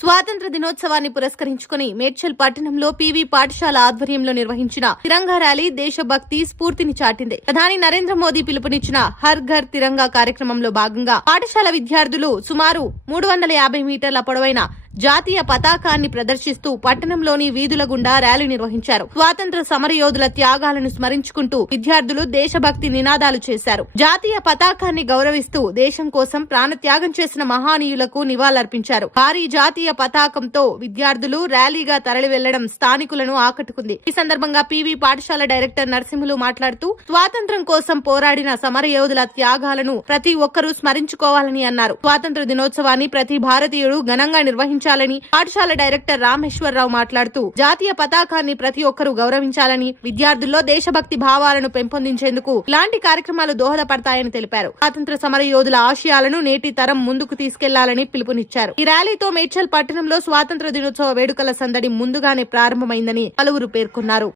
స్వాతంత్ర దినోత్సవాన్ని పురస్కరించుకుని మేడ్చల్ పట్టణంలో పీవీ పాఠశాల ఆధ్వర్యంలో నిర్వహించిన తిరంగా ర్యాలీ దేశభక్తి స్ఫూర్తిని చాటింది. ప్రధాని నరేంద్ర మోదీ పిలుపునిచ్చిన హర్ ఘర్ తిరంగా కార్యక్రమంలో భాగంగా పాఠశాల విద్యార్థులు సుమారు 350 మీటర్ల పొడవైన జాతీయ పతాకాన్ని ప్రదర్శిస్తూ పట్టణంలోని వీధుల గుండా ర్యాలీ నిర్వహించారు. స్వాతంత్ర సమరయోధుల త్యాగాలను స్మరించుకుంటూ విద్యార్థులు దేశభక్తి నినాదాలు చేశారు. జాతీయ పతాకాన్ని గౌరవిస్తూ దేశం కోసం ప్రాణత్యాగం చేసిన మహానీయులకు నివాళులర్పించారు. భారీ జాతీయ పతాకంతో విద్యార్థులు ర్యాలీగా తరలి వెళ్లడం స్థానికులను ఆకట్టుకుంది. ఈ సందర్భంగా పీవీ పాఠశాల డైరెక్టర్ నరసింహులు మాట్లాడుతూ స్వాతంత్ర్యం కోసం పోరాడిన సమరయోధుల త్యాగాలను ప్రతి ఒక్కరూ స్మరించుకోవాలని అన్నారు. స్వాతంత్ర దినోత్సవాన్ని ప్రతి భారతీయుడు ఘనంగా నిర్వహించాలని పాఠశాల డైరెక్టర్ రామేశ్వరరావు మాట్లాడుతూ జాతీయ పతాకాన్ని ప్రతి ఒక్కరూ గౌరవించాలని, విద్యార్థుల్లో దేశభక్తి భావాలను పెంపొందించేందుకు ఇలాంటి కార్యక్రమాలు దోహదపడతాయని తెలిపారు. స్వాతంత్ర సమర యోధుల ఆశయాలను నేటి తరం ముందుకు తీసుకెళ్లాలని పిలుపునిచ్చారు. ఈ ర్యాలీతో మేడ్చల్ పట్టణంలో స్వాతంత్ర దినోత్సవ వేడుకల సందడి ముందుగానే ప్రారంభమైందని పలువురు పేర్కొన్నారు.